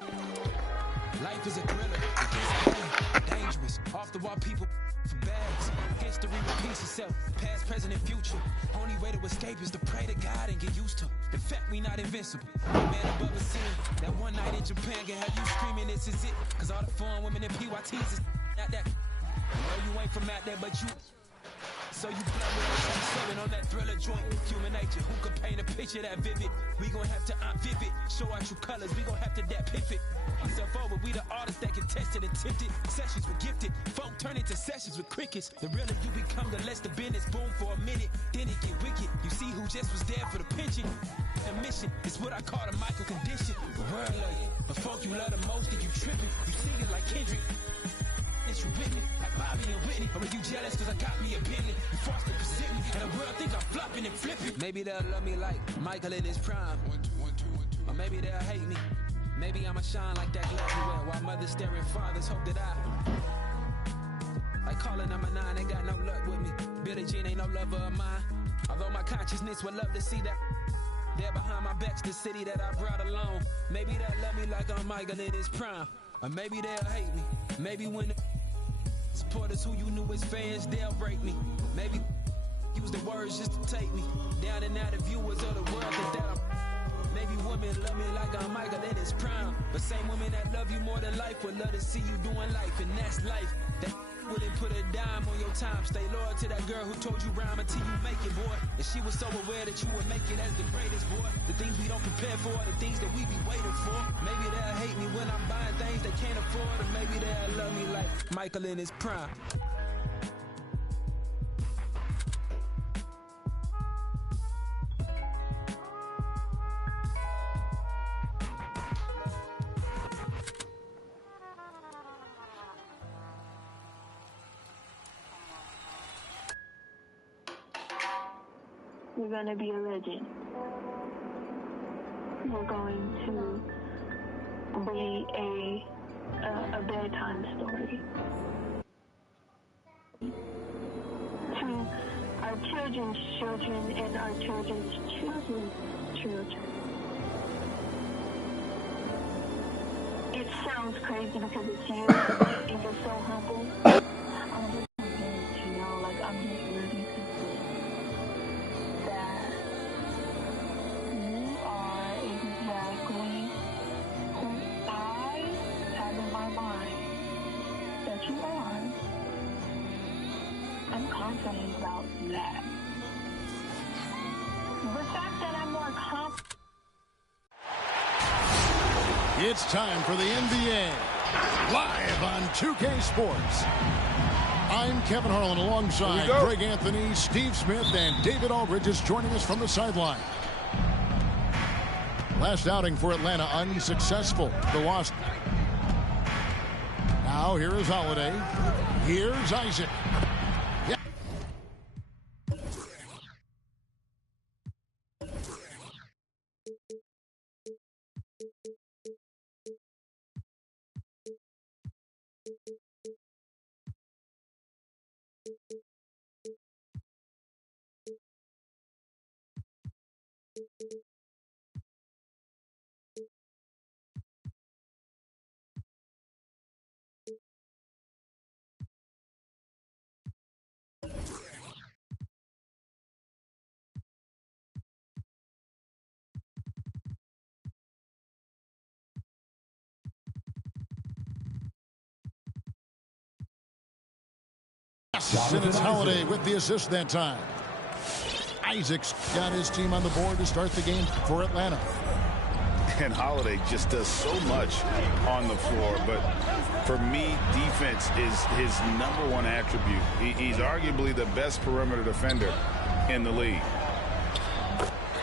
Life is a thriller. It's dangerous. Off the wall people for bags. History repeats itself. Past, present, and future. Only way to escape is to pray to God and get used to. In fact, we not invincible. Man above a sin. That one night in Japan can have you screaming, this is it. Cause all the fun women in PYTs is not that. I know you ain't from out there, but you. So you blood with on that thriller joint. Human nature, who could paint a picture that vivid? We gon' have to vivid. Show our true colors, we gon' have to that pivot. Myself over, we the artists that can test it and tempt it. Sessions were gifted, folk turn into sessions with crickets. The realer you become, the less the business boom for a minute. Then it get wicked. You see who just was there for the pension. A mission is what I call the Michael condition. The world love you, but folk you love the most, and you tripping. You sing it like Kendrick. You with me, like Bobby and Whitney. Or are you jealous cause I got me a Bentley? You forced to present me, and the world think I'm flopping and flipping. Maybe they'll love me like Michael in his prime. Or maybe they'll hate me. Maybe I'ma shine like that glass you wear, while mothers staring fathers hope that I. Like calling number 9, they got no luck with me. Billie Jean ain't no lover of mine. Although my consciousness would love to see that. There behind my back's the city that I brought along. Maybe they'll love me like I'm Michael in his prime. Or maybe they'll hate me. Maybe when the supporters who you knew as fans, they'll break me. Maybe use the words just to take me down and out. The viewers of the world think that I'm. Maybe women love me like I'm Michael in his prime. But same women that love you more than life would love to see you doing life, and that's life. That wouldn't put a dime on your time. Stay loyal to that girl who told you rhyme until you make it, boy. And she was so aware that you would make it as the greatest, boy. The things we don't prepare for are the things that we be waiting for. Maybe they'll hate me when I'm buying things they can't afford, or maybe they'll love me like Michael in his prime. You're gonna be a legend. You're going to be a bedtime story to our children's children and our children's children's children. It sounds crazy because it's you and you're so humble. I'm just wanting to know, like, I'm just ready to say that you are exactly who I have in my mind that you are. I'm confident about that. The fact that I'm more confident. It's time for the NBA, live on 2K Sports. I'm Kevin Harlan alongside Greg Anthony, Steve Smith, and David Aldridge is joining us from the sideline. Last outing for Atlanta, unsuccessful. The loss. Now here is Holiday. Here's Isaac. And it's Holiday with the assist that time. Isaac's got his team on the board to start the game for Atlanta. And Holiday just does so much on the floor, but for me, defense is his #1 attribute. He's arguably the best perimeter defender in the league.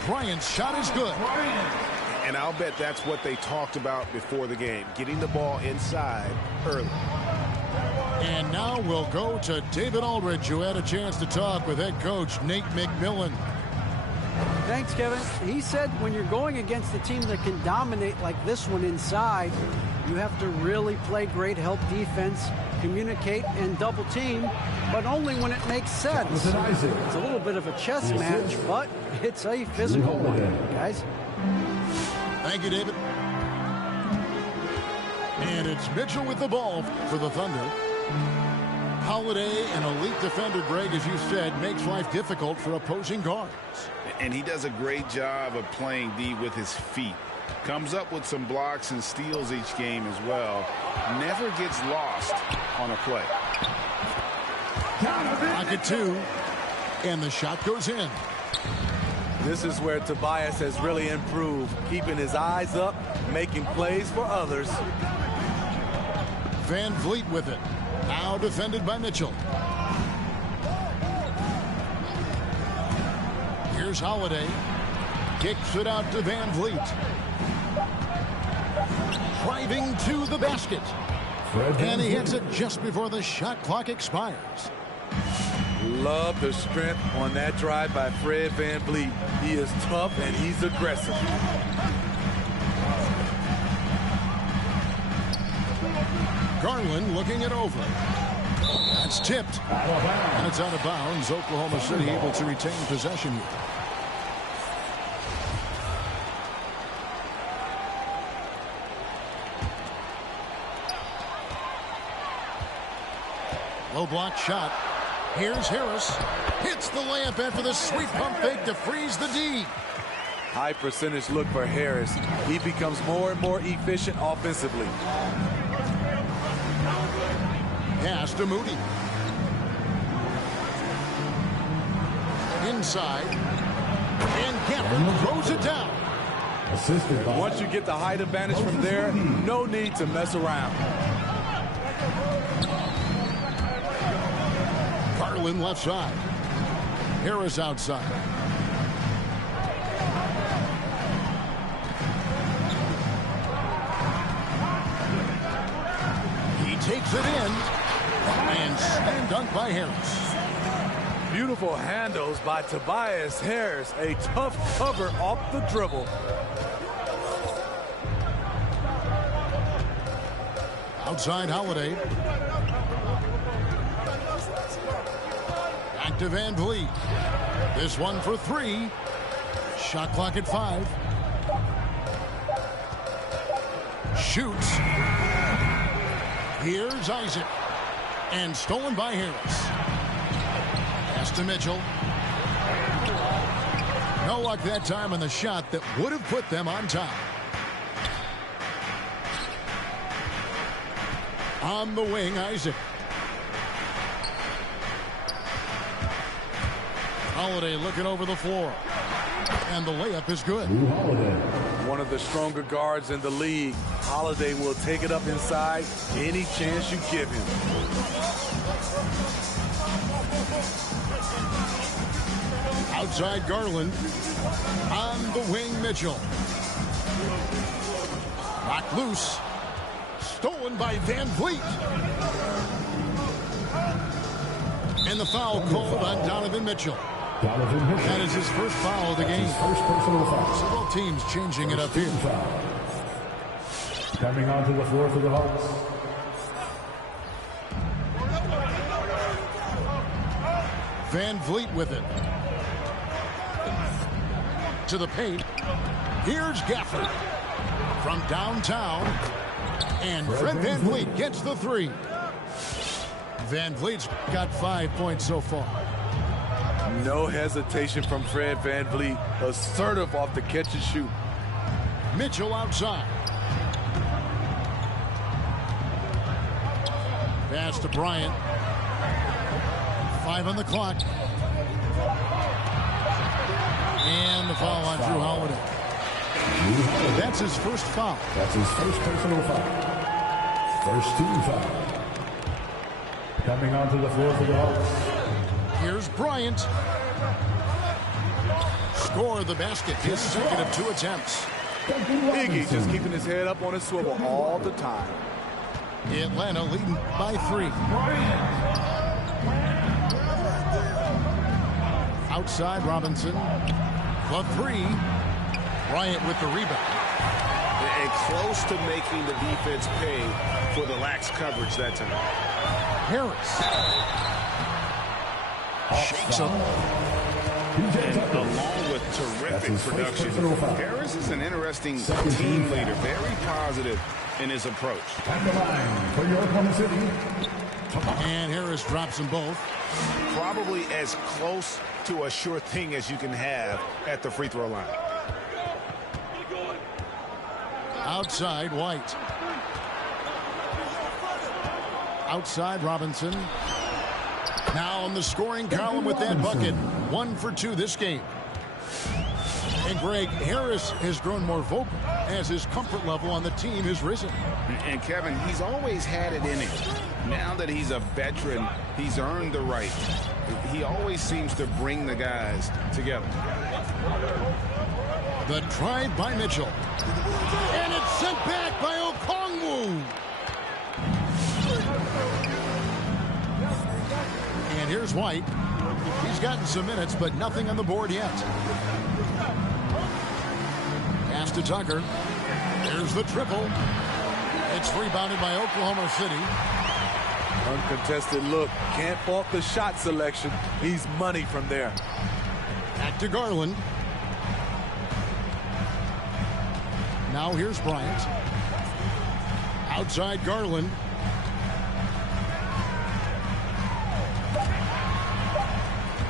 Bryant's shot is good. And I'll bet that's what they talked about before the game, getting the ball inside early. And now we'll go to David Aldridge, who had a chance to talk with head coach Nate McMillan. Thanks, Kevin. He said when you're going against a team that can dominate like this one inside, you have to really play great help defense, communicate, and double team, but only when it makes sense. It's a little bit of a chess match, but it's a physical one, guys. Thank you, David. And it's Mitchell with the ball for the Thunder. Holiday, an elite defender, Greg, as you said, makes life difficult for opposing guards. And he does a great job of playing D with his feet. Comes up with some blocks and steals each game as well. Never gets lost on a play. Pocket 2, and the shot goes in. This is where Tobias has really improved, keeping his eyes up, making plays for others. Van Vliet with it. Now defended by Mitchell. Here's Holiday. Kicks it out to Van Vliet. Driving to the basket. And he hits it just before the shot clock expires. Love the strength on that drive by Fred Van Vliet. He is tough and he's aggressive. Garland looking it over. That's tipped. And it's out of bounds. Oklahoma City able to retain possession here. Low block shot. Here's Harris. Hits the layup after the sweep pump fake to freeze the D. High percentage look for Harris. He becomes more and more efficient offensively. Pass to Moody. Inside. And Gafford throws it down. Once you get the height advantage from there, no need to mess around. Garland left side. Harris outside. He takes it in. And slam dunk by Harris. Beautiful handles by Tobias Harris. A tough cover off the dribble. Outside Holiday. Back to Van Vliet. This one for 3. Shot clock at 5. Shoots. Here's Isaac. And stolen by Harris. Pass to Mitchell. No luck that time on the shot that would have put them on top. On the wing, Isaac. Holiday looking over the floor. And the layup is good. One of the stronger guards in the league. Holiday will take it up inside any chance you give him. Outside Garland. On the wing, Mitchell. Knocked loose. Stolen by Van Vliet. And the foul called on Donovan Mitchell. That is his first foul of the game. So both teams changing it up here. Coming onto the floor for the Hawks. Van Vliet with it. To the paint. Here's Gafford. From downtown. And Fred Van Vliet gets the 3. Van Vliet's got 5 points so far. No hesitation from Fred Van Vliet. Assertive off the catch and shoot. Mitchell outside. Pass to Bryant. 5 on the clock. And the foul on Drew Holiday. That's his first foul. That's his first personal foul. First team foul. Coming onto the floor for the Hawks. Here's Bryant. Score the basket. His second of 2 attempts. Iggy just keeping his head up on his swivel all the time. Atlanta leading by 3. Outside Robinson. The 3. Bryant with the rebound. And close to making the defense pay for the lax coverage that time. Harris. Shakes him. And along with terrific production, Harris is an interesting team leader. Very positive in his approach. And the line for your Oklahoma City. And Harris drops them both. Probably as close to a sure thing as you can have at the free throw line. Outside, White. Outside, Robinson. Now on the scoring column with that bucket. 1 for 2 this game. And Greg, Harris has grown more vocal as his comfort level on the team has risen. And Kevin, he's always had it in him. Now that he's a veteran, he's earned the right. He always seems to bring the guys together. The drive by Mitchell. And it's sent back by Okongwu. And here's White. He's gotten some minutes, but nothing on the board yet. Pass to Tucker. There's the triple. It's rebounded by Oklahoma City. Uncontested look. Can't fault the shot selection. He's money from there. Back to Garland. Now here's Bryant. Outside Garland.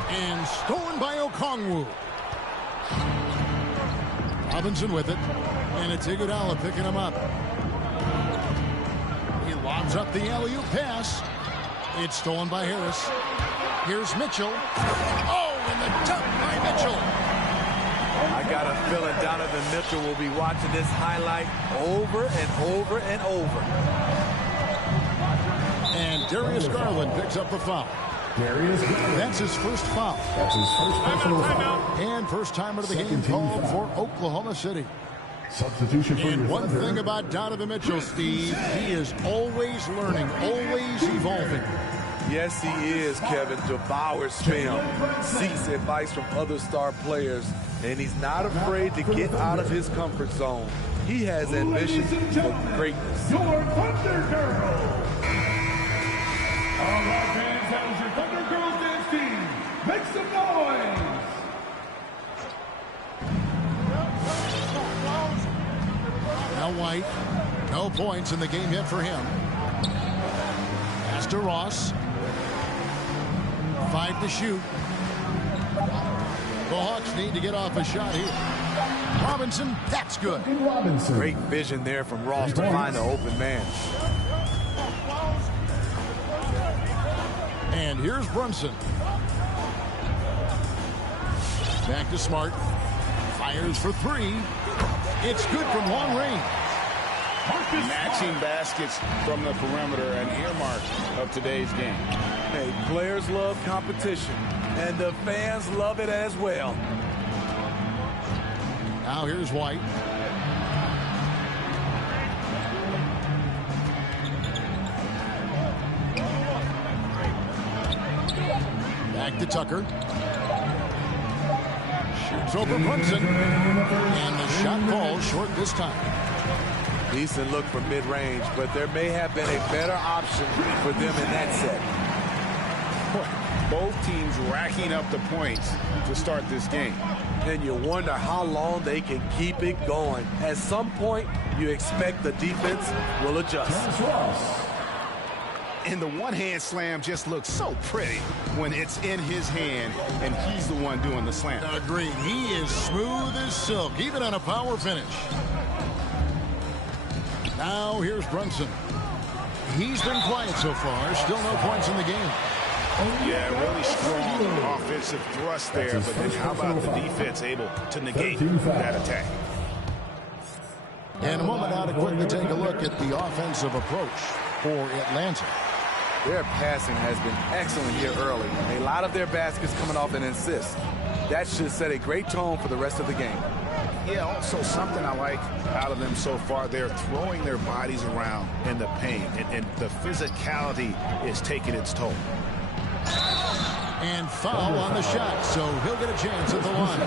And stolen by Okongwu. Robinson with it. And it's Iguodala picking him up. He lobs up the alley-oop pass. It's stolen by Harris. Here's Mitchell. Oh, and the dunk by Mitchell. I got a feeling Donovan Mitchell will be watching this highlight over and over and over. And Darius Garland picks up the foul. Darius Garland. That's his first foul. That's his first personal foul. And first time of the game called for Oklahoma City. Substitution for And your one thunder. thing about Donovan Mitchell, Steve, he is always learning, always evolving. Yes, he is, Kevin. Devours film, seeks advice from other star players, and he's not afraid to get out of his comfort zone. He has ambition for greatness. Your Thunder Girls. All right, fans, that was your Thunder Girls dance team. Make some noise. Now White, no points in the game yet for him. Pass to Ross. 5 to shoot. The Hawks need to get off a shot here. Robinson, that's good. Robinson. Great vision there from Ross to find an open man. And here's Brunson. Back to Smart. Fires for 3. It's good from long range. Matching baskets from the perimeter, an earmark of today's game. Hey, players love competition, and the fans love it as well. Now here's White. Back to Tucker. Shoots over Brunson. And the shot falls short this time. Decent look from mid-range, but there may have been a better option for them in that set. Both teams racking up the points to start this game. And you wonder how long they can keep it going. At some point, you expect the defense will adjust. And the one-hand slam just looks so pretty when it's in his hand and he's the one doing the slam. Agreed. He is smooth as silk, even on a power finish. Now here's Brunson. He's been quiet so far. Still no points in the game. Yeah, really strong offensive thrust there, but then how about the defense able to negate that attack? In a moment now to quickly take a look at the offensive approach for Atlanta. Their passing has been excellent here early. A lot of their baskets coming off an assist. That should set a great tone for the rest of the game. Yeah, also something I like out of them so far, they're throwing their bodies around in the paint, and the physicality is taking its toll. And foul on the shot, so he'll get a chance at the line.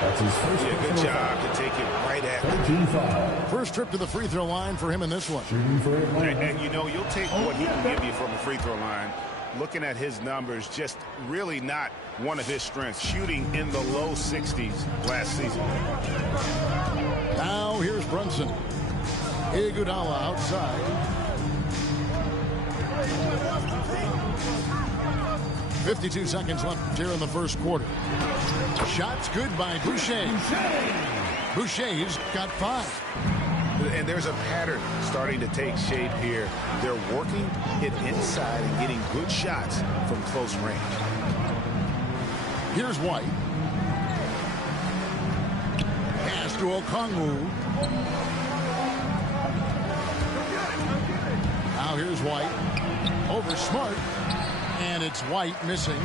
That's his first. Yeah, good job to take it right at him. 13-foul. First trip to the free throw line for him in this one. Shooting for Atlanta. And you know, you'll take what he can give you from the free throw line. Looking at his numbers, just really not one of his strengths. Shooting in the low 60s last season. Now here's Brunson. Iguodala outside. 52 seconds left here in the first quarter. Shots good by Boucher. Boucher's got 5. And there's a pattern starting to take shape here. They're working it inside and getting good shots from close range. Here's White. Pass to Okongwu. Now here's White. Over Smart. And it's White missing.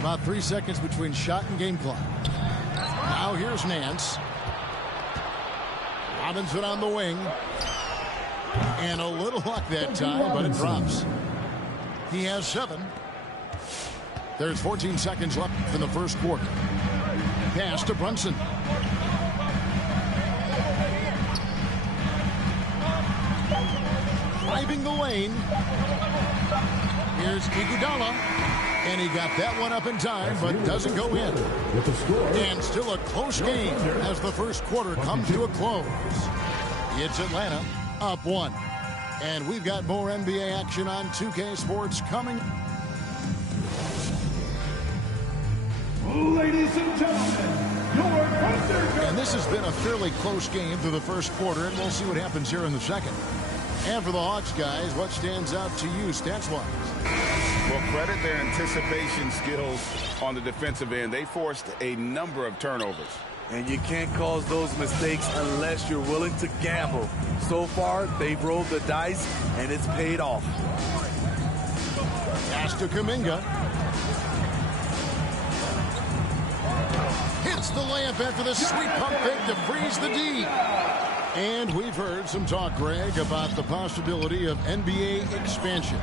About 3 seconds between shot and game clock. Now here's Nance. Robinson on the wing. And a little luck that time, but it drops. He has 7. There's 14 seconds left in the first quarter. Pass to Brunson. Driving the lane. Here's Iguodala. And he got that one up in time, but doesn't go in. And still a close game as the first quarter comes to a close. It's Atlanta up 1. And we've got more NBA action on 2K Sports coming. Ladies and gentlemen, your thunder. And this has been a fairly close game through the first quarter, and we'll see what happens here in the second. And for the Hawks, guys, what stands out to you stats-wise? Well, credit their anticipation skills on the defensive end. They forced a number of turnovers. And you can't cause those mistakes unless you're willing to gamble. So far, they've rolled the dice, and it's paid off. Pass to Kuminga. Hits the layup after the sweet pump fake to freeze the D. And we've heard some talk, Greg, about the possibility of NBA expansion.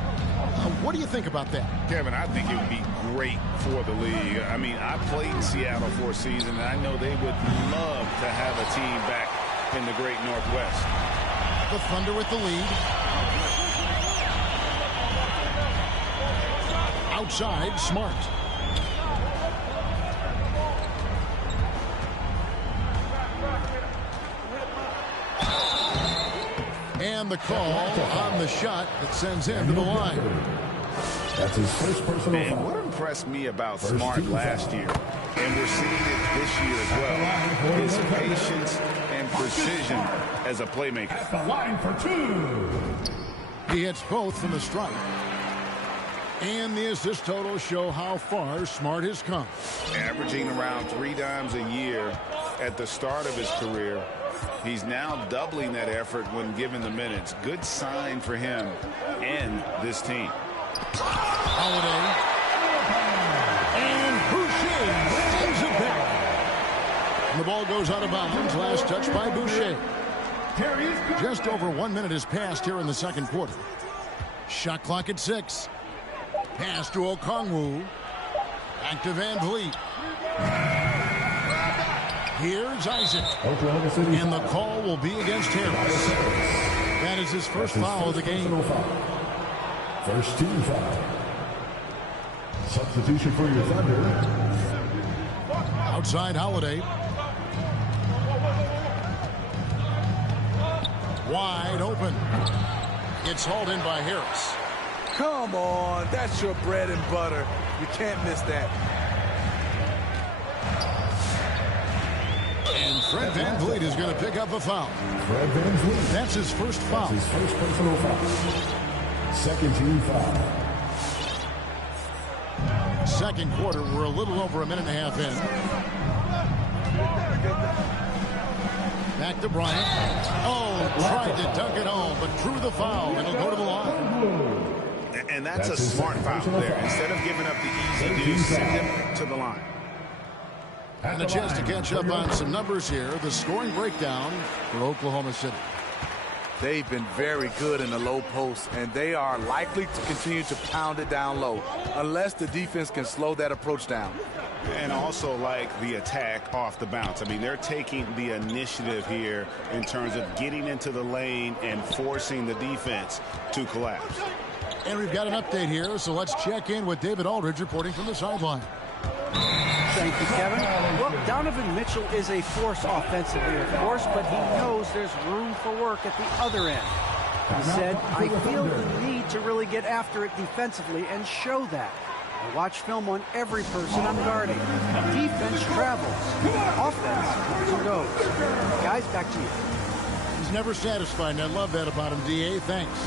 What do you think about that? Kevin, I think it would be great for the league. I mean, I played in Seattle for a season, and I know they would love to have a team back in the great Northwest. The Thunder with the lead. Outside, Smart. And the call on the shot that sends him to the line. That's his first personal foul. What impressed me about Smart last year, and we're seeing it this year as well, is patience and precision as a playmaker. At the line for 2. He hits both from the stripe. And the assist totals show how far Smart has come. Averaging around 3 dimes a year at the start of his career. He's now doubling that effort when given the minutes. Good sign for him and this team. Holiday. And Boucher sends it back. And the ball goes out of bounds. Last touch by Boucher. Just over 1 minute has passed here in the second quarter. Shot clock at 6. Pass to Okongwu. Back to Van Vliet. Here's Isaac. And the call will be against Harris. That is his first foul of the game. First team foul. Substitution for your Thunder. Outside Holiday. Wide open. It's hauled in by Harris. Come on, that's your bread and butter. You can't miss that. And Fred Van Vliet is going to pick up a foul. Fred Van Vliet. That's his first foul. That's his first personal foul. Second team foul. Second quarter, we're a little over a minute and a half in. Back to Bryant. Oh, tried to dunk it home, but drew the foul, and he'll go to the line. And that's a smart foul there. Instead of giving up the easy deuce, send him to the line. And a chance to catch up on some numbers here. The scoring breakdown for Oklahoma City. They've been very good in the low post, and they are likely to continue to pound it down low unless the defense can slow that approach down. And also like the attack off the bounce. I mean, they're taking the initiative here in terms of getting into the lane and forcing the defense to collapse. And we've got an update here, so let's check in with David Aldridge reporting from the sideline. Thank you, Kevin. Well, Donovan Mitchell is a force offensively, of course, but he knows there's room for work at the other end. He said, I feel the need to really get after it defensively and show that. I watch film on every person I'm guarding. Defense travels. Offense comes and goes. Guys, back to you. He's never satisfied, and I love that about him, D.A. Thanks.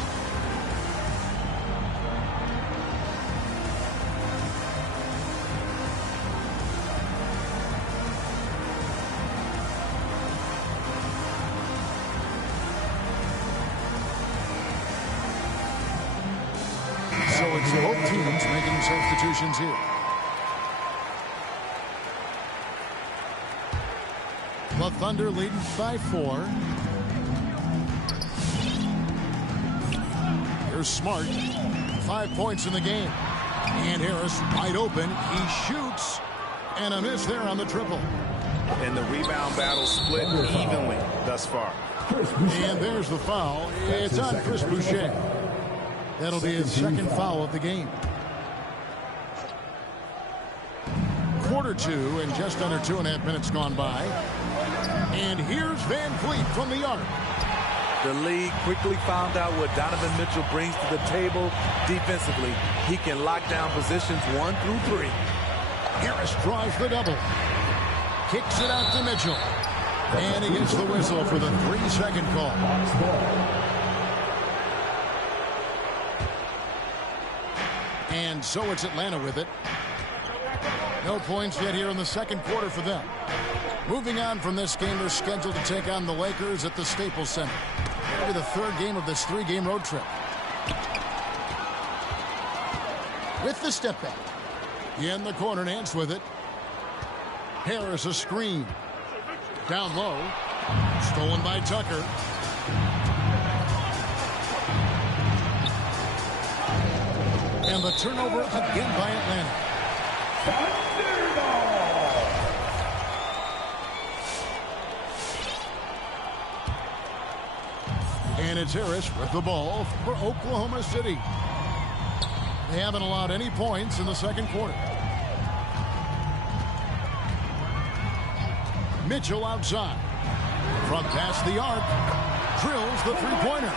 So it's both teams making substitutions here. The Thunder leading by 4. Here's Smart. 5 points in the game. And Harris wide open. He shoots. And a miss there on the triple. And the rebound battle split evenly thus far. And there's the foul. It's on Chris Boucher. That'll be his second foul of the game. Quarter 2 and just under 2.5 minutes gone by. And here's Van Fleet from the arc. The league quickly found out what Donovan Mitchell brings to the table defensively. He can lock down positions 1 through 3. Harris drives the double. Kicks it out to Mitchell. And he gets the whistle for the 3-second call. And so it's Atlanta with it. No points yet here in the second quarter for them. Moving on from this game, they're scheduled to take on the Lakers at the Staples Center. It'll be the third game of this 3-game road trip. With the step back. In the corner, Nance with it. Harris a screen. Down low. Stolen by Tucker. And the turnover again by Atlanta. And it's Harris with the ball for Oklahoma City. They haven't allowed any points in the second quarter. Mitchell outside. From past the arc. Drills the three-pointer.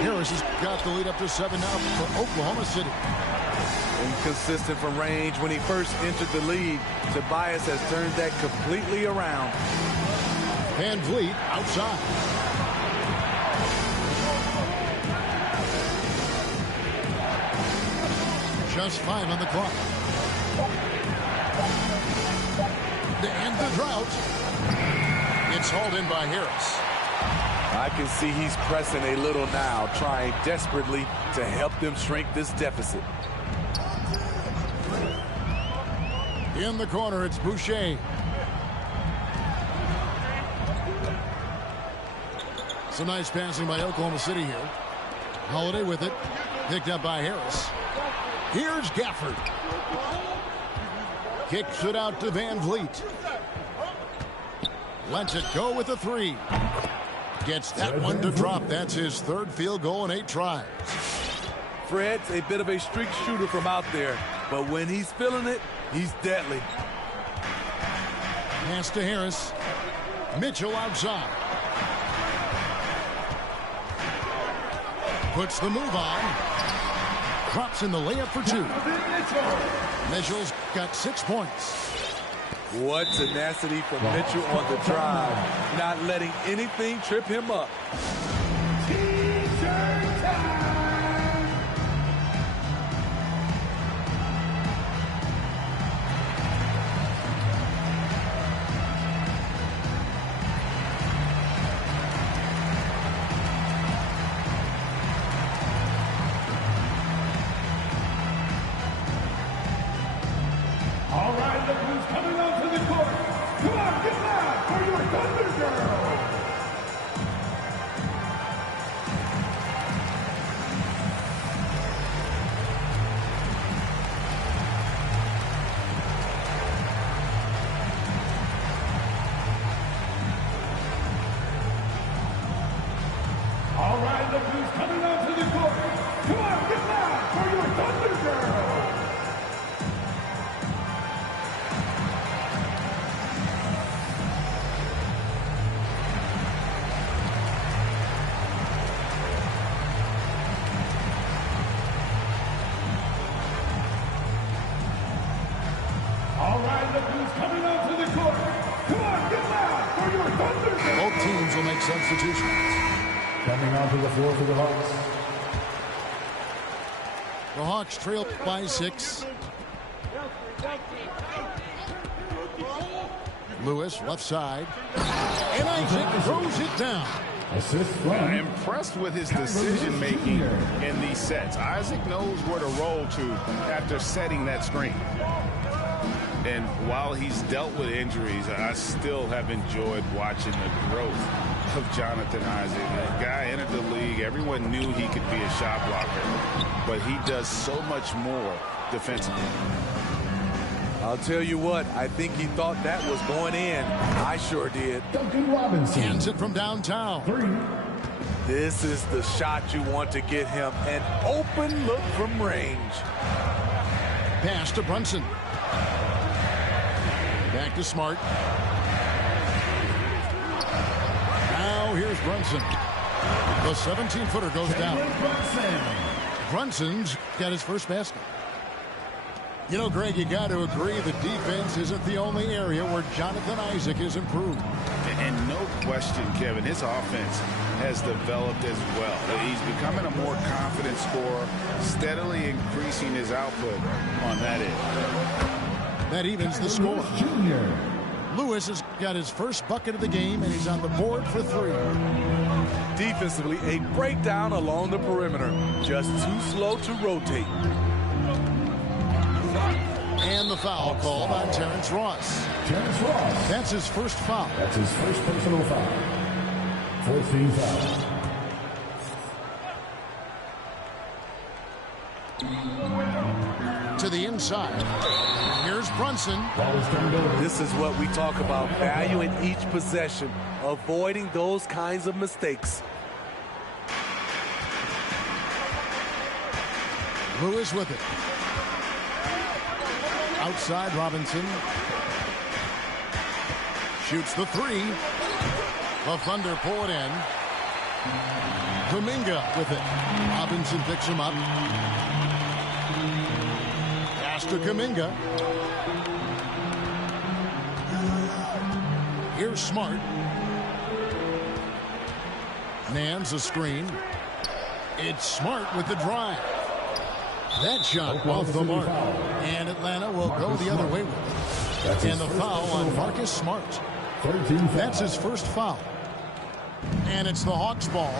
Harris has got the lead up to 7 now for Oklahoma City. Inconsistent from range when he first entered the league. Tobias has turned that completely around. Van Vliet outside. Just 5 on the clock. To end the drought. It's hauled in by Harris. I can see he's pressing a little now, trying desperately to help them shrink this deficit. In the corner, it's Boucher. Some nice passing by Oklahoma City here. Holiday with it. Picked up by Harris. Here's Gafford. Kicks it out to Van Vliet. Lets it go with a 3. Gets that one to drop. That's his third field goal in 8 tries. Fred's a bit of a streak shooter from out there, but when he's feeling it, he's deadly. Pass to Harris. Mitchell outside. Puts the move on. Drops in the layup for 2. Mitchell's got 6 points. What tenacity from Mitchell on the drive. Not letting anything trip him up. All right, look who's coming onto the court. Come on, get loud for your Thunder Girl. All right, look who's coming onto the court. Come on, get loud for your Thunder Girl. will make substitutions. Coming onto the floor for the Hawks. The Hawks trail by 6. Lewis, left side. And Isaac throws it down. Assist from Impressed with his decision-making in these sets. Isaac knows where to roll to after setting that screen. And while he's dealt with injuries, I still have enjoyed watching the growth of Jonathan Isaac. That guy entered the league. Everyone knew he could be a shot blocker, but he does so much more defensively. I'll tell you what, I think he thought that was going in. I sure did. Duncan Robinson. Hands it from downtown. 3. This is the shot you want to get him. An open look from range. Pass to Brunson. Back to Smart. Now here's Brunson. The 17-footer goes down. Brunson's got his first basket. You know, Greg, you got to agree the defense isn't the only area where Jonathan Isaac has improved. And no question, Kevin, his offense has developed as well. He's becoming a more confident scorer, steadily increasing his output on that end. That evens the score. Junior. Lewis has got his first bucket of the game, and he's on the board for 3. Defensively, a breakdown along the perimeter. Just too slow to rotate. And the foul called on Terrence Ross. Terrence Ross. That's his first foul. That's his first personal foul. 14 foul. To the inside. Here's Brunson. Ball is turned over. This is what we talk about, value in each possession, avoiding those kinds of mistakes. Lewis with it. Outside Robinson. Shoots the 3. The Thunder pull it in. Kuminga with it. Robinson picks him up. Pass to Kuminga. Here's Smart. Nance a screen. It's Smart with the drive. That shot off the mark. And Atlanta will go the other way with it. And the foul on Marcus Smart. That's his first foul. And it's the Hawks ball.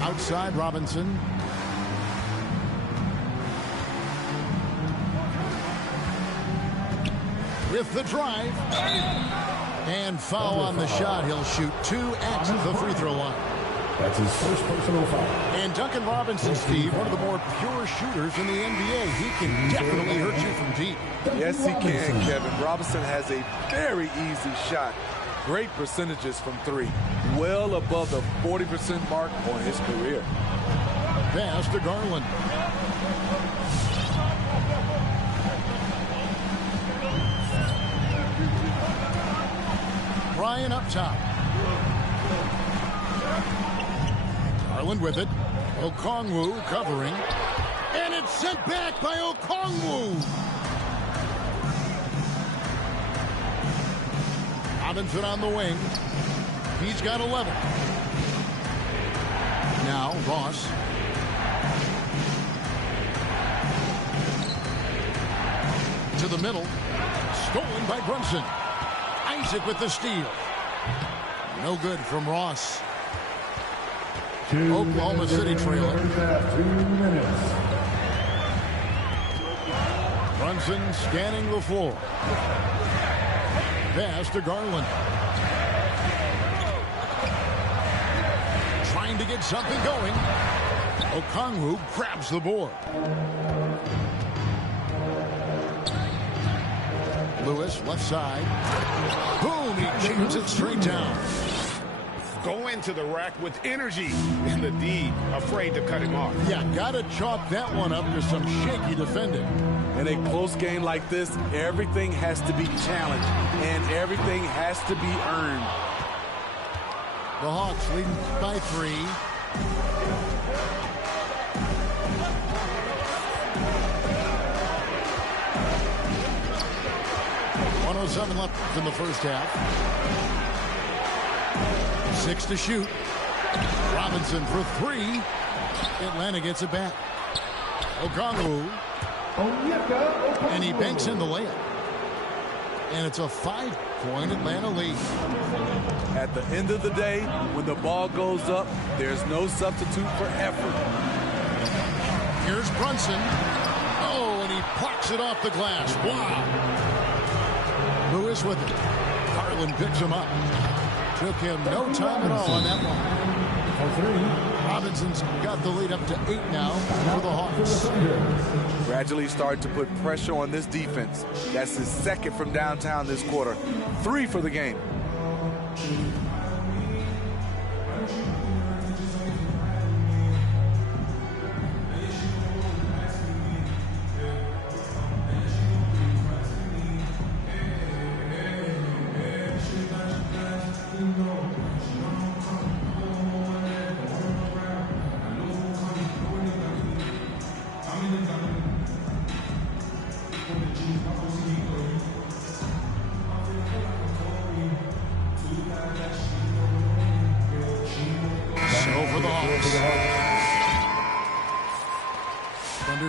Outside Robinson. With the drive. And foul on the shot. He'll shoot 2 at the free throw line. That's his first personal foul. And Duncan Robinson, Steve, one of the more pure shooters in the NBA. He can definitely hurt you from deep. Yes, he can, Kevin. Robinson has a very easy shot. Great percentages from 3. Well above the 40% mark on his career. Pass to Garland. Ryan up top. Garland with it. Okongwu covering. And it's sent back by Okongwu. Robinson on the wing. He's got 11. Now Ross. To the middle. Stolen by Brunson. Isaac with the steal. No good from Ross. Oklahoma City trailer. 2 minutes. Brunson scanning the floor. Pass to Garland. Trying to get something going. Okongwu grabs the board. Lewis, left side. Boom, he jams it straight down. Go into the rack with energy. And the D afraid to cut him off. Yeah, gotta chalk that one up to some shaky defending. In a close game like this, everything has to be challenged, and everything has to be earned. The Hawks leading by 3. 1:07 left in the first half. 6 to shoot. Robinson for 3. Atlanta gets it back. Okongwu. And he banks in the layup. And it's a 5-point Atlanta lead. At the end of the day, when the ball goes up, there's no substitute for effort. Here's Brunson. Oh, and he plucks it off the glass. Wow. Lewis with it. Harlan picks him up. Took him no time at all on that one. Robinson's got the lead up to 8 now for the Hawks. Gradually started to put pressure on this defense. That's his second from downtown this quarter. 3 for the game.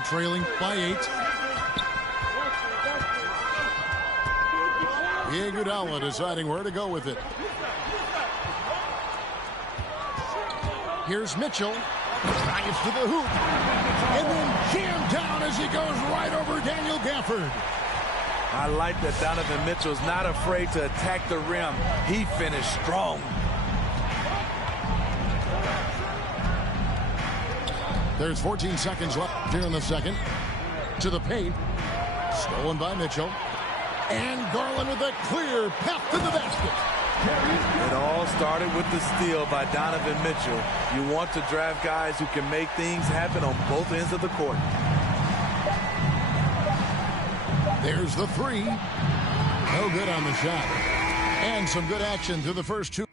Trailing by 8. Iguodala deciding where to go with it. Here's Mitchell. Drives to the hoop. And then jammed down as he goes right over Daniel Gafford. I like that Donovan Mitchell's not afraid to attack the rim. He finished strong. There's 14 seconds left here in the second. To the paint. Stolen by Mitchell. And Garland with a clear path to the basket. It all started with the steal by Donovan Mitchell. You want to draft guys who can make things happen on both ends of the court. There's the 3. No good on the shot. And some good action to the first 2.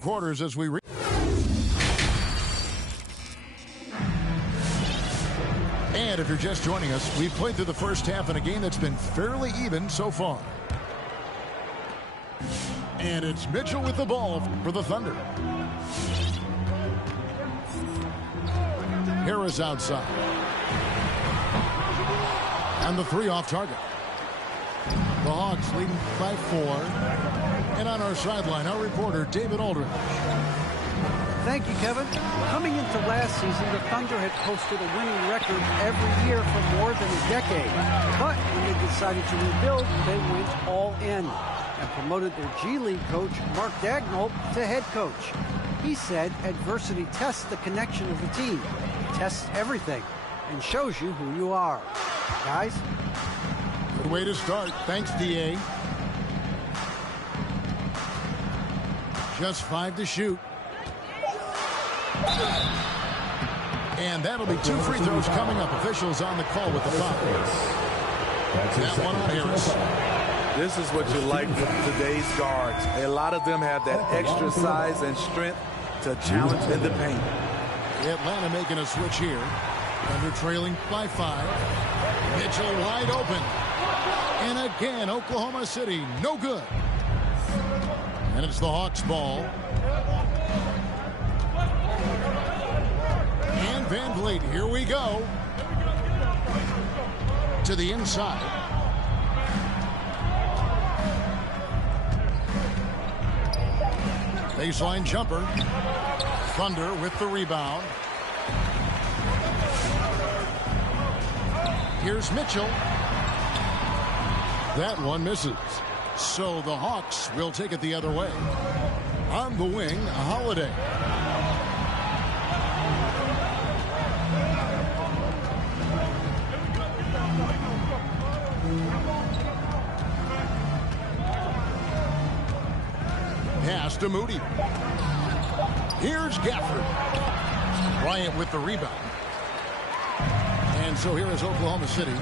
Quarters as we and if you're just joining us, we've played through the first half in a game that's been fairly even so far. And it's Mitchell with the ball for the Thunder. Harris outside. And the 3 off target. The Hawks leading by 4. And on our sideline, our reporter, David Aldridge. Thank you, Kevin. Coming into last season, the Thunder had posted a winning record every year for more than a decade. But when they decided to rebuild, they went all in and promoted their G League coach, Mark Daigneault, to head coach. He said adversity tests the connection of the team, tests everything, and shows you who you are. Guys? Good way to start. Thanks, D.A. Just 5 to shoot. And that'll be 2 free throws coming up. Officials on the call with the foul. That one on Harris. This is what you like with today's guards. A lot of them have that extra size and strength to challenge in the paint. Atlanta making a switch here. Thunder trailing by 5. Mitchell wide open. And again, Oklahoma City, no good. And it's the Hawks ball. And Van Vliet, here we go. To the inside. Baseline jumper. Thunder with the rebound. Here's Mitchell. That one misses. So the Hawks will take it the other way. On the wing, Holiday. Pass to Moody. Here's Gafford. Bryant with the rebound. And so here is Oklahoma City.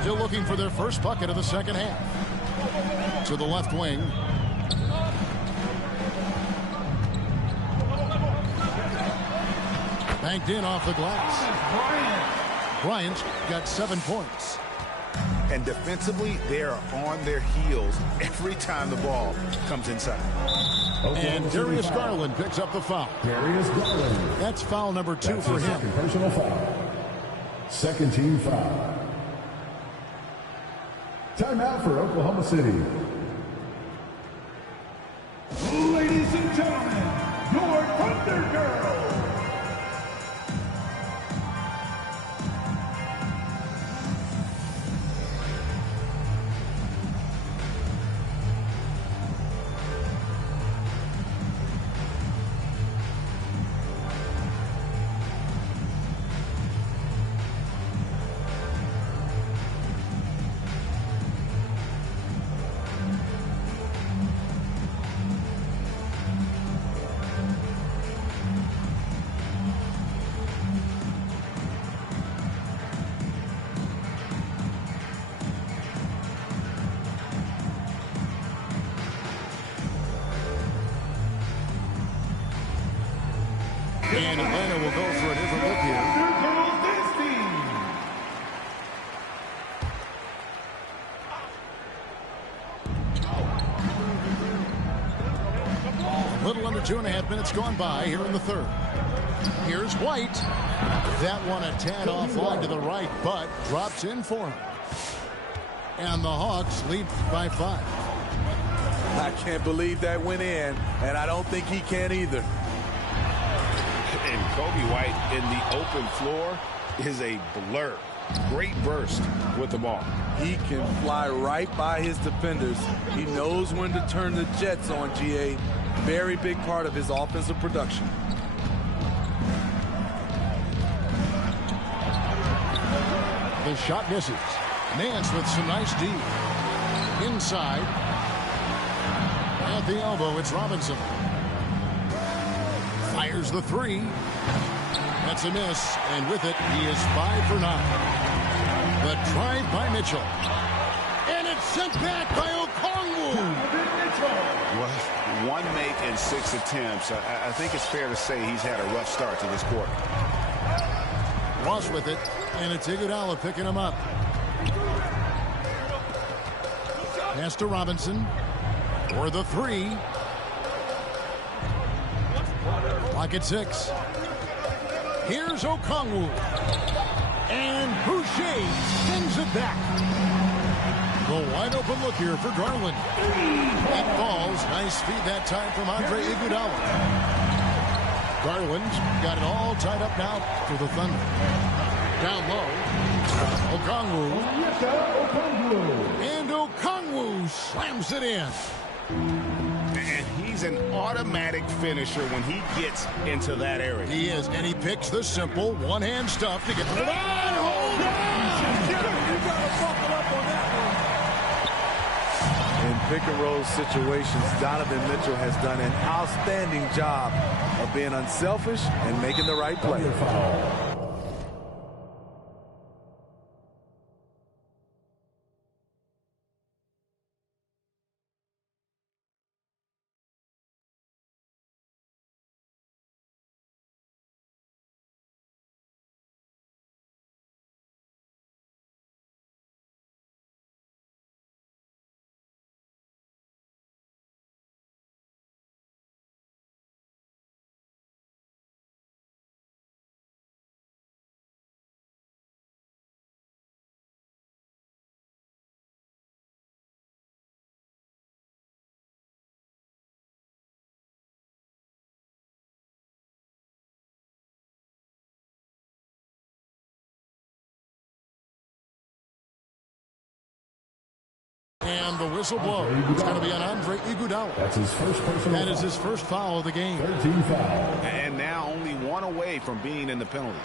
Still looking for their first bucket of the second half. To the left wing. Banked in off the glass. Bryant's got 7 points. And defensively, they are on their heels every time the ball comes inside. And Darius Garland picks up the foul. Darius Garland. That's foul number 2 for him. Second personal foul. Second team foul. Timeout for Oklahoma City. Ladies and gentlemen, your Thunder Girls. And Atlanta will go for a different look here. A little under 2.5 minutes gone by here in the third. Here's White. That one a tad offline to the right, but drops in for him. And the Hawks lead by 5. I can't believe that went in, and I don't think he can either. And Kobe White in the open floor is a blur. Great burst with the ball. He can fly right by his defenders. He knows when to turn the jets on, GA. Very big part of his offensive production. The shot misses. Nance with some nice D. Inside. At the elbow, it's Robinson. Fires the 3. That's a miss, and with it, he is 5 for 9. The drive by Mitchell. And it's sent back by Okongwu. Well, 1 make in 6 attempts. I think it's fair to say he's had a rough start to this quarter. Ross with it, and it's Iguodala picking him up. Pass to Robinson for the 3. Clock at 6. Here's Okongwu. And Boucher sends it back. The wide open look here for Garland. It falls. Nice feed that time from Andre Iguodala. Garland's got it all tied up now for the Thunder. Down low. Okongwu. And Okongwu slams it in. And he's an automatic finisher when he gets into that area. He is, and he picks the simple one-hand stuff to get to the line. Hold on! You gotta buckle up on that one. In pick-and-roll situations, Donovan Mitchell has done an outstanding job of being unselfish and making the right play. And the whistle blows. It's going to be on Andre Iguodala. That's his first personal That is his first foul of the game. 13 foul. And now only one away from being in the penalty.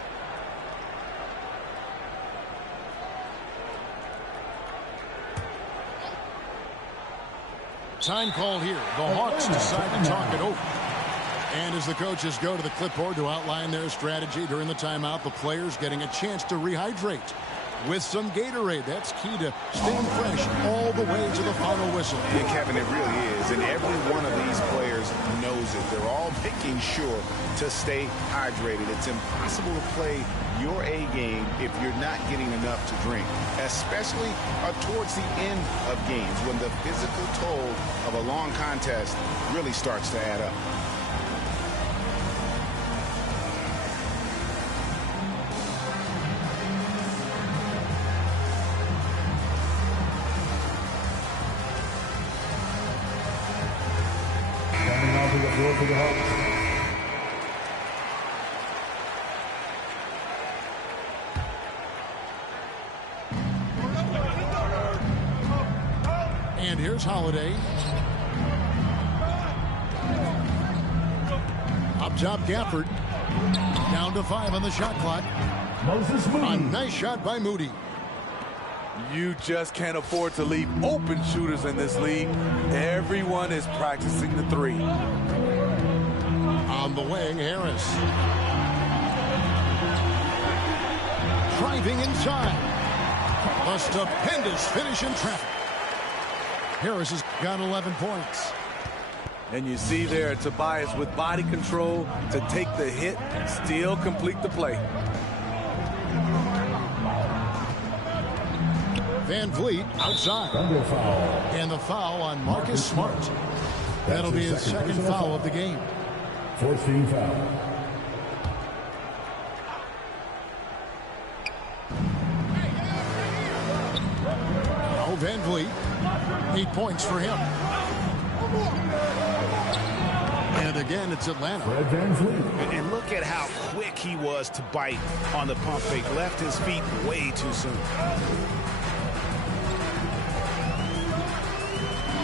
Time called here. The Hawks decide to talk it over. And as the coaches go to the clipboard to outline their strategy during the timeout, the players getting a chance to rehydrate with some Gatorade. That's key to staying fresh all the way to the final whistle. And Kevin, it really is. And every one of these players knows it. They're all making sure to stay hydrated. It's impossible to play your A game if you're not getting enough to drink, especially towards the end of games when the physical toll of a long contest really starts to add up. Coming onto the floor for the Hawks. And here's Holiday. Up top, Gafford. Down to 5 on the shot clock. Moses Moody. A nice shot by Moody. You just can't afford to leave open shooters in this league. Everyone is practicing the three. On the wing, Harris. Driving inside. A stupendous finish in traffic. Harris has got 11 points. And you see there Tobias with body control to take the hit, still complete the play. Van Vliet outside. Thunder foul. And the foul on Marcus Smart. That'll be his second foul of the game. 14 foul. Now Van Vliet. 8 points for him. And again, it's Atlanta. Fred Van Vliet. And look at how quick he was to bite on the pump fake. Left his feet way too soon.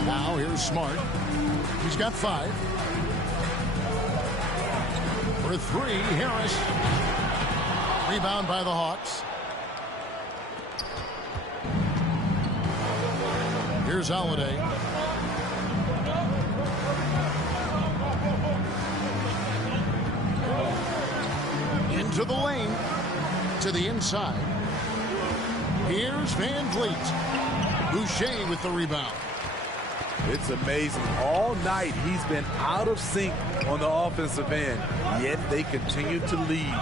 Now here's Smart. He's got 5. For 3, Harris. Rebound by the Hawks. Here's Holiday. Into the lane. To the inside. Here's Van Vliet. Boucher with the rebound. It's amazing. All night he's been out of sync on the offensive end, yet they continue to lead.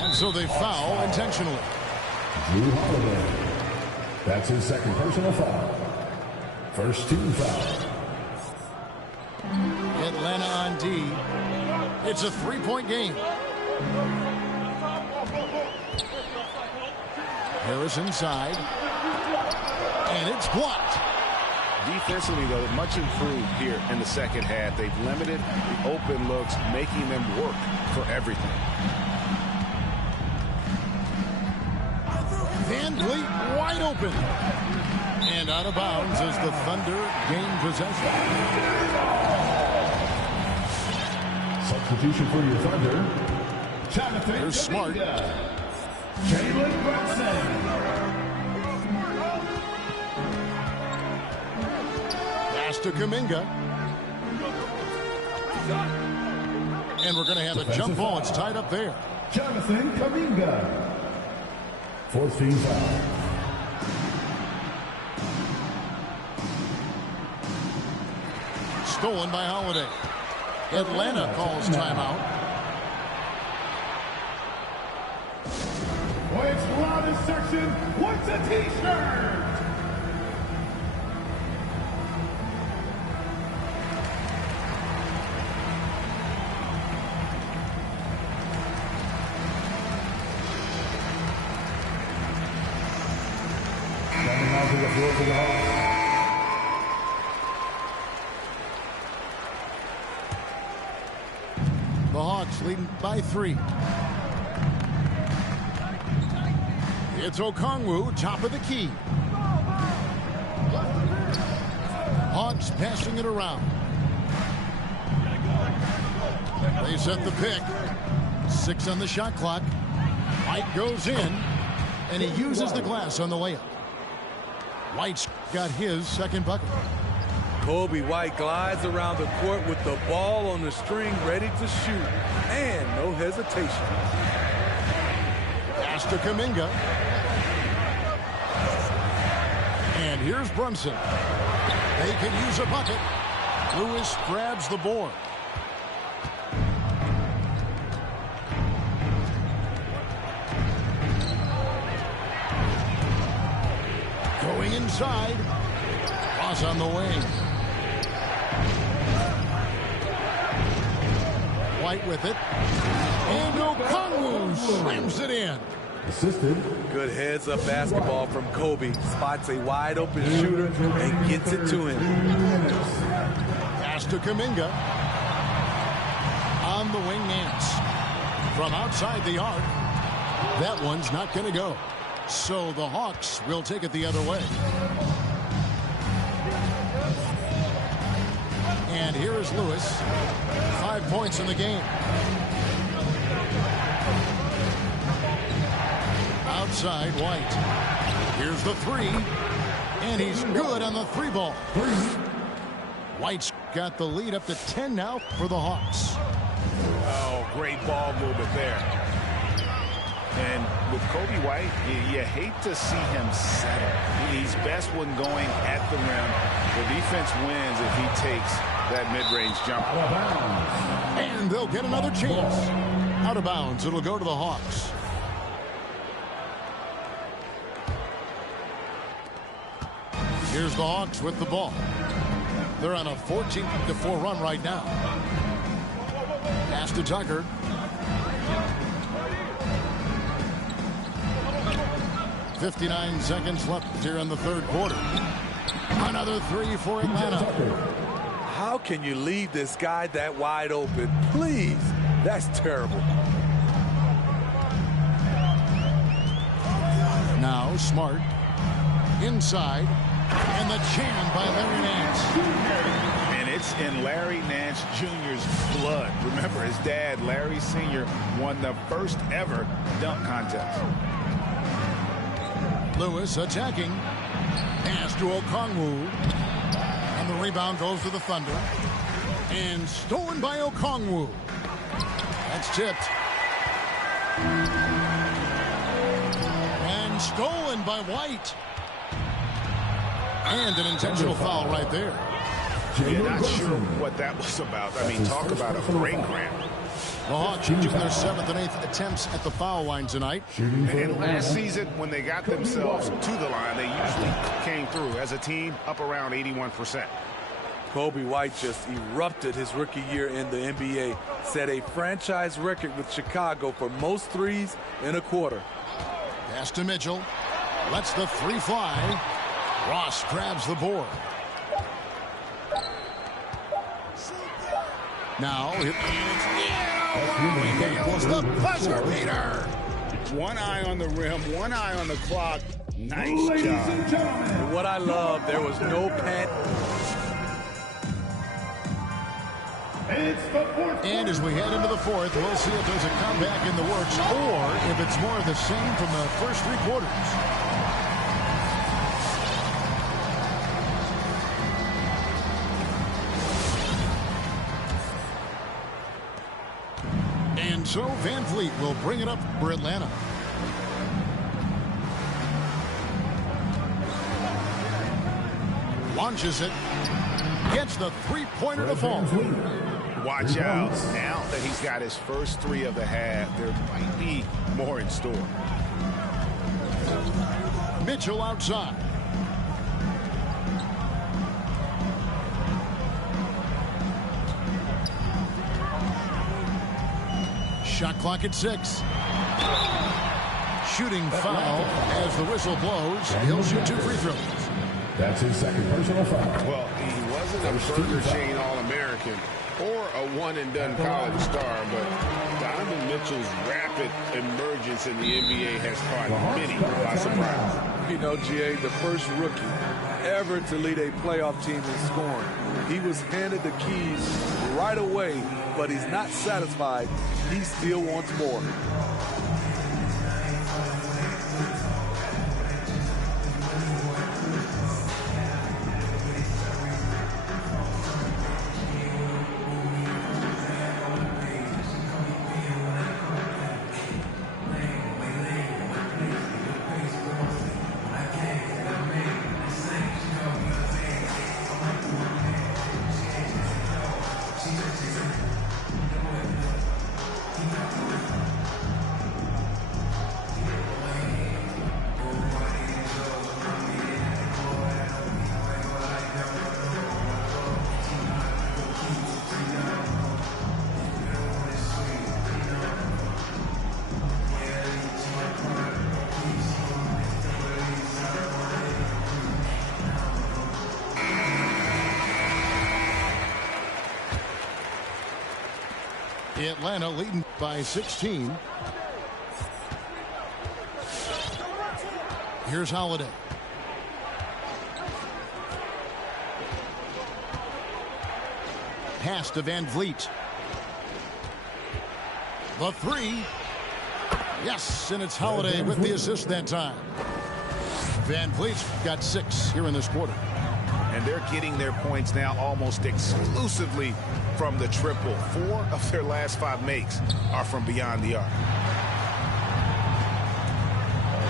And so they foul intentionally. Drew Holiday. That's his second personal foul. First team foul. Atlanta on D. It's a 3-point game. Harris inside. And it's blocked. Defensively, though, much improved here in the second half. They've limited the open looks, making them work for everything. Van Vliet wide open. And out of bounds as the Thunder gain possession. Substitution for your Thunder. Jonathan Here's Smart. Jalen Brunson. Pass to Kuminga. And we're going to have a jump ball. It's tied up there. Jonathan Kuminga. Fourth team foul. Stolen by Holiday. Atlanta calls timeout. Points loudest section, what's a t-shirt? Coming onto the floor for the Hawks. The Hawks leading by 3. It's Okongwu, top of the key. Hawks passing it around. They set the pick. 6 on the shot clock. White goes in, and he uses the glass on the layup. White's got his second bucket. Kobe White glides around the court with the ball on the string ready to shoot, and no hesitation. Pass to Kuminga. And here's Brunson. They can use a bucket. Lewis grabs the board. Going inside. Cross on the wing. White with it. And Okongwu slams it in. Assisted. Good heads-up basketball from Kobe. Spots a wide-open shooter and gets it to him. Pass to Kuminga. On the wing, Nance. From outside the arc. That one's not going to go. So the Hawks will take it the other way. And here is Lewis. 5 points in the game. Outside White. Here's the three. And he's good on the 3-ball. White's got the lead up to 10 now for the Hawks. Oh, great ball movement there. And with Kobe White, you hate to see him settle. He's best when going at the rim. The defense wins if he takes that mid-range jumper. And they'll get another chance. Out of bounds, it'll go to the Hawks. Here's the Hawks with the ball. They're on a 14-4 run right now. Pass to Tucker. .59 seconds left here in the third quarter. Another three for Atlanta. How can you leave this guy that wide open? Please. That's terrible. Now Smart. Inside. And the jam by Larry Nance. And it's in Larry Nance Jr.'s blood. Remember, his dad, Larry Sr., won the first ever dunk contest. Lewis attacking. Pass to Okongwu. And the rebound goes to the Thunder. And stolen by Okongwu. That's tipped. And stolen by White. And an intentional foul right there. Yeah, not sure what that was about. I mean, talk about a brain cramp. The Hawks using their 7th and 8th attempts at the foul line tonight. And last season, when they got themselves to the line, they usually came through as a team up around 81%. Kobe White just erupted his rookie year in the NBA. Set a franchise record with Chicago for most threes in a quarter. Pass to Mitchell. Lets the three fly. Ross grabs the board. Now, it was the buzzer beater. One eye on the rim, one eye on the clock. Nice Ladies job. and gentlemen. And what I love, there was no panic. It's the fourth. And as we head into the fourth, we'll see if there's a comeback in the works or if it's more of the same from the first 3 quarters. And so Van Vliet will bring it up for Atlanta. Launches it. Gets the three-pointer to fall. Watch out. Now that he's got his first 3 of the half, there might be more in store. Mitchell outside. Shot clock at 6. Shooting foul as the whistle blows. He'll shoot 2 free throws. That's his second personal foul. Well, he wasn't a Burger chain All-American, or a one-and-done college star, but Donovan Mitchell's rapid emergence in the NBA has caught many by surprise. You know, GA, the first rookie ever to lead a playoff team in scoring. He was handed the keys right away, but he's not satisfied. He still wants more. Atlanta leading by 16. Here's Holiday. Pass to Van Vliet. The three. Yes, and it's Holiday with the assist that time. Van Vliet's got 6 here in this quarter. And they're getting their points now almost exclusively from the triple. 4 of their last 5 makes are from beyond the arc.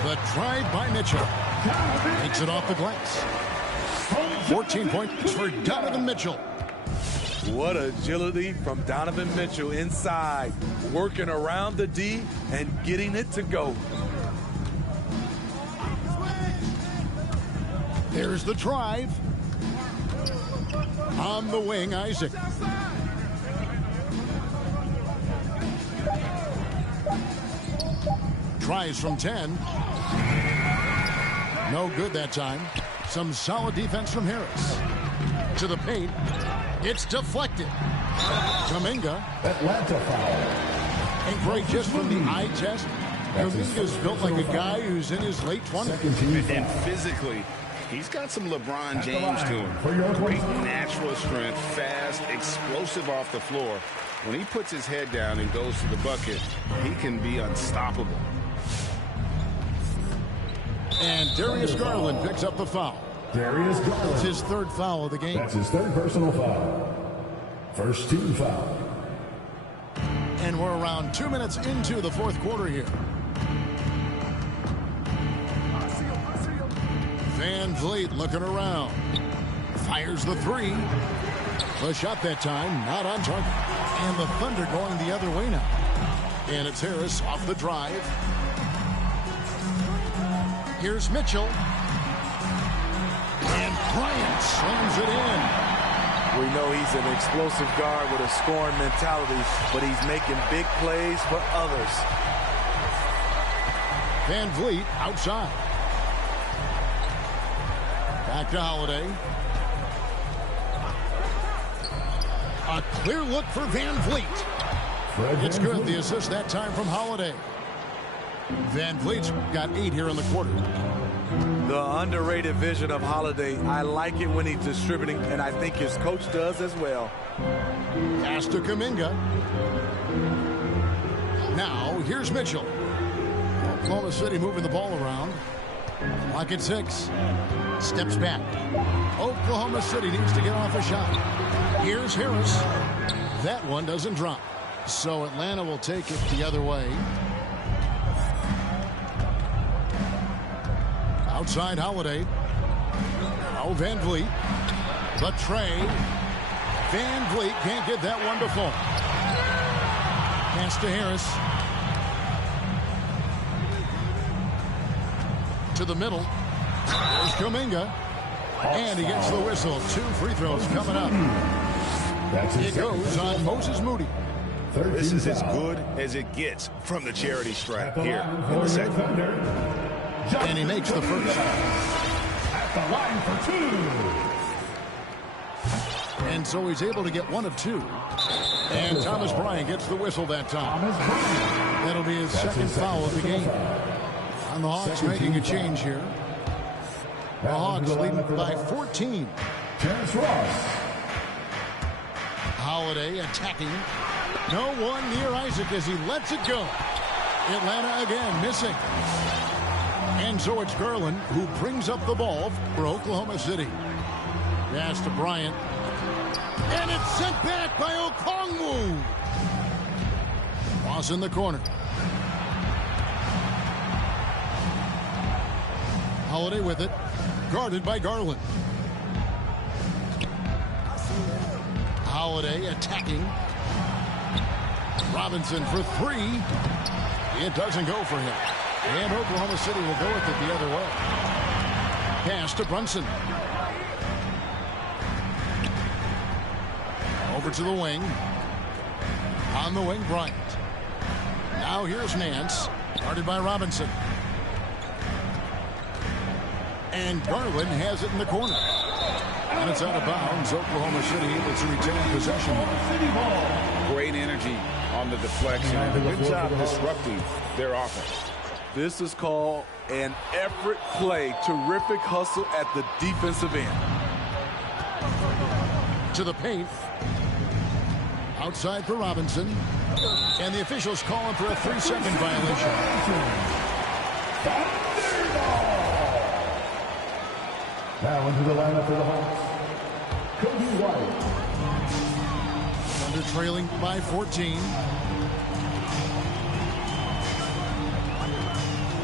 The drive by Mitchell. Takes it off the glass. 14 points for Donovan Mitchell. What agility from Donovan Mitchell inside, working around the D and getting it to go. There's the drive. On the wing, Isaac. Tries from 10. No good that time. Some solid defense from Harris. To the paint. It's deflected. Kuminga. Atlanta foul. And Gray, just from the eye test, Kuminga's built like a guy who's in his late 20s. And physically, he's got some LeBron James to him. Great natural strength, fast, explosive off the floor. When he puts his head down and goes to the bucket, he can be unstoppable. And Darius Garland picks up the foul. Darius Garland. It's his 3rd foul of the game. That's his 3rd personal foul. First team foul. And we're around 2 minutes into the 4th quarter here. Van Vliet looking around. Fires the 3. The shot that time, not on target. And the Thunder going the other way now. And it's Harris off the drive. Here's Mitchell. And Bryant slams it in. We know he's an explosive guard with a scoring mentality, but he's making big plays for others. Van Vliet outside. Back to Holiday. A clear look for Van Vliet. It's good. The assist that time from Holiday. Van Vliet's got 8 here in the quarter. The underrated vision of Holiday. I like it when he's distributing, and I think his coach does as well. Pass to Kuminga. Now, here's Mitchell. Oklahoma City moving the ball around. Clock at 6. Steps back. Oklahoma City needs to get off a shot. Here's Harris. That one doesn't drop. So Atlanta will take it the other way. Outside Holiday. Oh, Van Vliet. The tray. Van Vliet can't get that one to fall. Pass to Harris. To the middle. There's Kuminga. And he gets the whistle. 2 free throws coming up. It goes on Moses Moody. This is as good as it gets from the charity stripe here in the second. And he makes the first. At the line for 2. And so he's able to get one of two. And Thomas Bryant gets the whistle that time. That'll be his second foul of the game. And the Hawks making a change here. The Hawks lead by 14. Terrence Ross. Holiday attacking. No one near Isaac as he lets it go. Atlanta again missing. And so it's Garland who brings up the ball for Oklahoma City. Pass to Bryant. And it's sent back by Okongwu. Ross in the corner. Holiday with it. Guarded by Garland. Holiday attacking. Robinson for three. It doesn't go for him. And Oklahoma City will go with it the other way. Pass to Brunson. Over to the wing. On the wing, Bryant. Now here's Nance. Guarded by Robinson. And Garland has it in the corner. And it's out of bounds. Oklahoma City able to retain possession. Great energy on the deflection. And a good job disrupting their offense. This is called an effort play. Terrific hustle at the defensive end. To the paint. Outside for Robinson. And the officials calling for a 3-second violation. Now into the lineup for the Hawks. Kobe White. Thunder trailing by 14.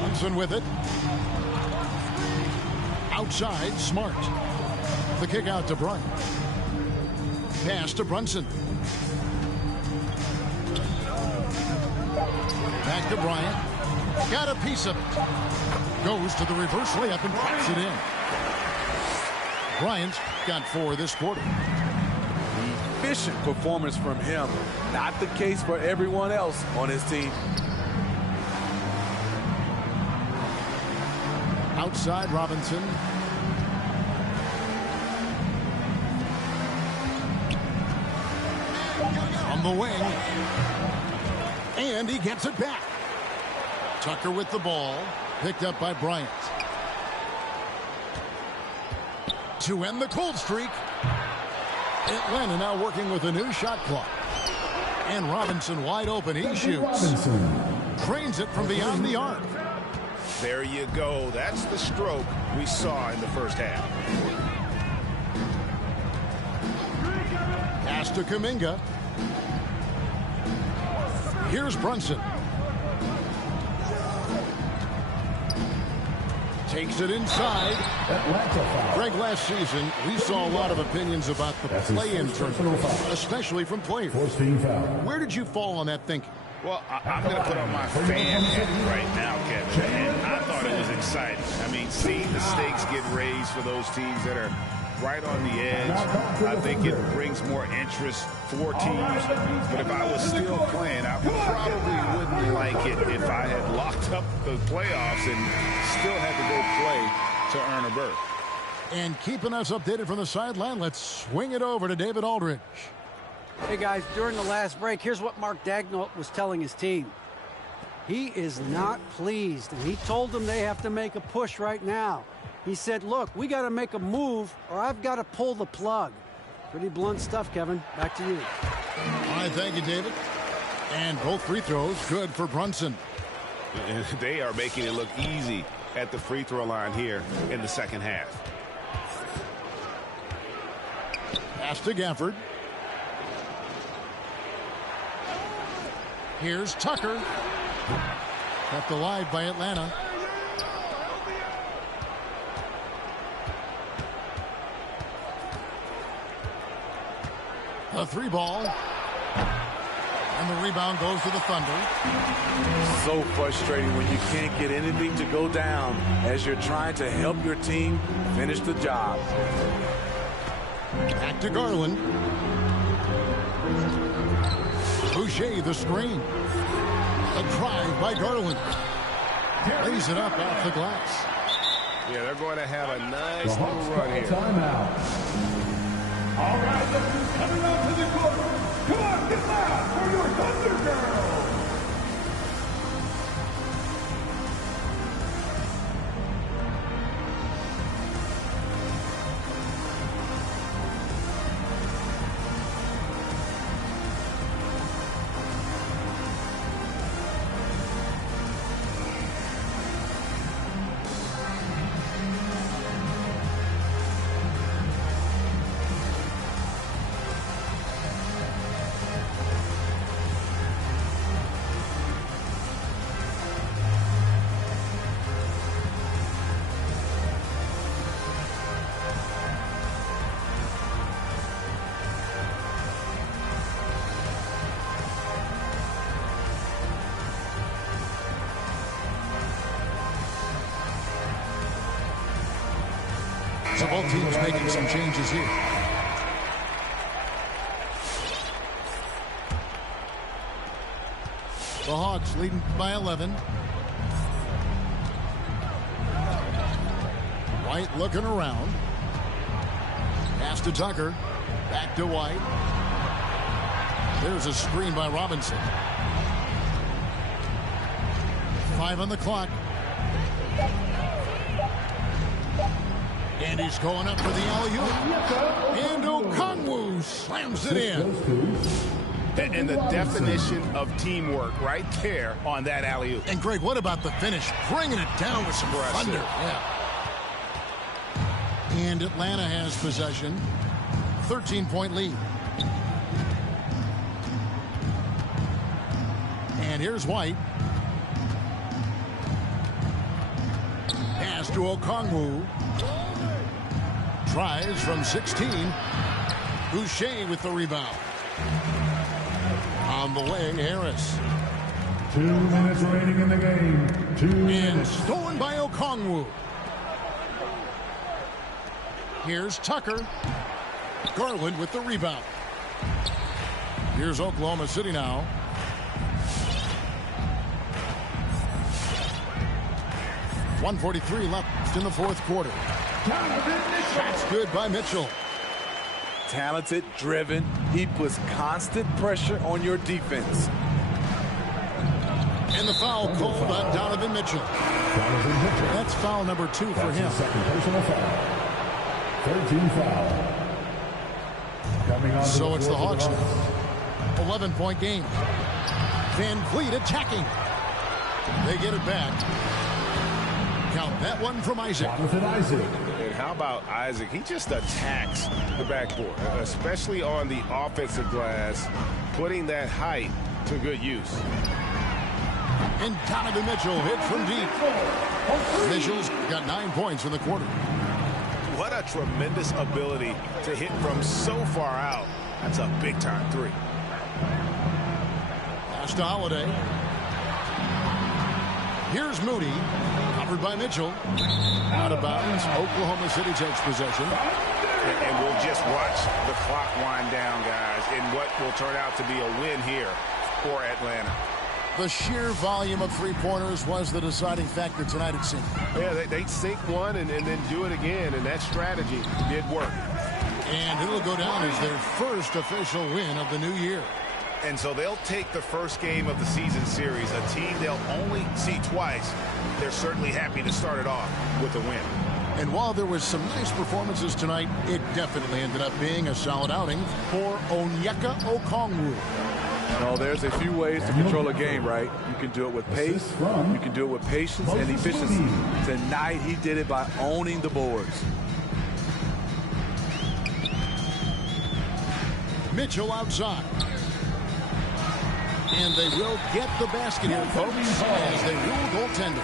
Brunson with it. Outside, Smart. The kick out to Bryant. Pass to Brunson. Back to Bryant. Got a piece of it. Goes to the reverse layup and pops it in. Bryant's got 4 this quarter. Efficient performance from him. Not the case for everyone else on his team. Outside Robinson. On the wing. And he gets it back. Tucker with the ball. Picked up by Bryant. To end the cold streak. Atlanta now working with a new shot clock. And Robinson wide open. He shoots. Trains it from beyond the arc. There you go. That's the stroke we saw in the first half. Pass to Kuminga. Here's Brunson. Takes it inside. Greg, last season, we saw a lot of opinions about the play-in tournament, especially from players. Where did you fall on that thinking? Well, I'm going to put on my fan hat right now, Kevin, and I thought it was exciting. I mean, seeing the stakes get raised for those teams that are right on the edge, I think it brings more interest for teams. But if I was still playing, I probably wouldn't like it if I had locked up the playoffs and still had to go play to earn a berth. And keeping us updated from the sideline, let's swing it over to David Aldridge. Hey, guys, during the last break, here's what Mark Daigneault was telling his team. He is not pleased, and he told them they have to make a push right now. He said, look, we got to make a move, or I've got to pull the plug. Pretty blunt stuff, Kevin. Back to you. All right, thank you, David. And both free throws good for Brunson. They are making it look easy at the free throw line here in the second half. Pass to Gafford. Here's Tucker. Kept alive by Atlanta. A 3-ball. And the rebound goes to the Thunder. So frustrating when you can't get anything to go down as you're trying to help your team finish the job. Back to Garland. Boucher the screen. A drive by Garland. Lays it up off the glass. Yeah, they're going to have a nice little run here. Timeout. All right, look who's coming out to the court. Come on, get loud for your Thunder Girls. So both teams making some changes here. The Hawks leading by 11. White looking around. Pass to Tucker. Back to White. There's a screen by Robinson. 5 on the clock. And he's going up for the alley-oop. And Okongwu slams it in. And the definition of teamwork right there on that alley-oop. And Greg, what about the finish? Bringing it down with some thunder. Yeah. And Atlanta has possession. 13-point lead. And here's White. Pass to Okongwu. Tries from 16. Boucher with the rebound. On the wing, Harris. 2 minutes remaining in the game. 2 minutes. And stolen by Okongwu. Here's Tucker. Garland with the rebound. Here's Oklahoma City now. .143 left in the fourth quarter. That's good by Mitchell. Talented, driven. He puts constant pressure on your defense. And the foul called on Donovan Mitchell. That's foul number 2 for him. Second personal foul. 13 foul. Coming on So it's the Hawks. 11-point game. Van Vliet attacking. They get it back. Count that one from Isaac. And how about Isaac? He just attacks the backboard, especially on the offensive glass, putting that height to good use. And Donovan Mitchell hits from deep. Mitchell's got 9 points in the quarter. What a tremendous ability to hit from so far out. That's a big-time three. Pass to Holiday. Here's Moody. Covered by Mitchell. Out of bounds. Oklahoma City takes possession. And we'll just watch the clock wind down, guys, in what will turn out to be a win here for Atlanta. The sheer volume of three-pointers was the deciding factor tonight, it seemed. Yeah, they sink one and then do it again, and that strategy did work. And it'll go down as their first official win of the new year. And so they'll take the first game of the season series, a team they'll only see twice. They're certainly happy to start it off with a win. And while there was some nice performances tonight, it definitely ended up being a solid outing for Onyeka Okongwu. No, there's a few ways to control a game, right? You can do it with pace, you can do it with patience and efficiency. Tonight, he did it by owning the boards. Mitchell outside. And they will get the basket here, folks, as they rule goaltender.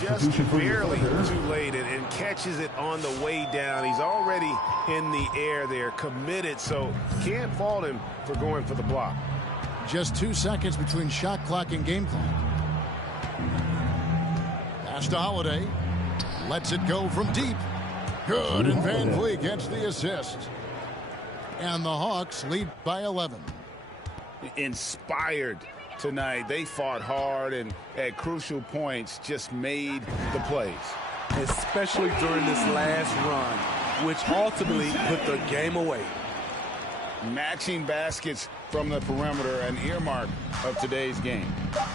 Just barely too late and catches it on the way down. He's already in the air there, committed, so can't fault him for going for the block. Just 2 seconds between shot clock and game clock. Pass to Holiday. Lets it go from deep. Good, and Van Vliet gets the assist. And the Hawks lead by 11. Inspired tonight. They fought hard and at crucial points just made the plays. Especially during this last run. which ultimately put the game away. Matching baskets from the perimeter, an earmark of today's game.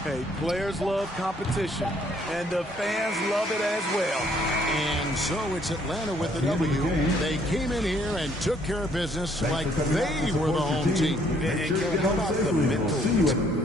Hey, players love competition, and the fans love it as well. And so it's Atlanta with the W. They came in here and took care of business like they were the home team. And how about the mental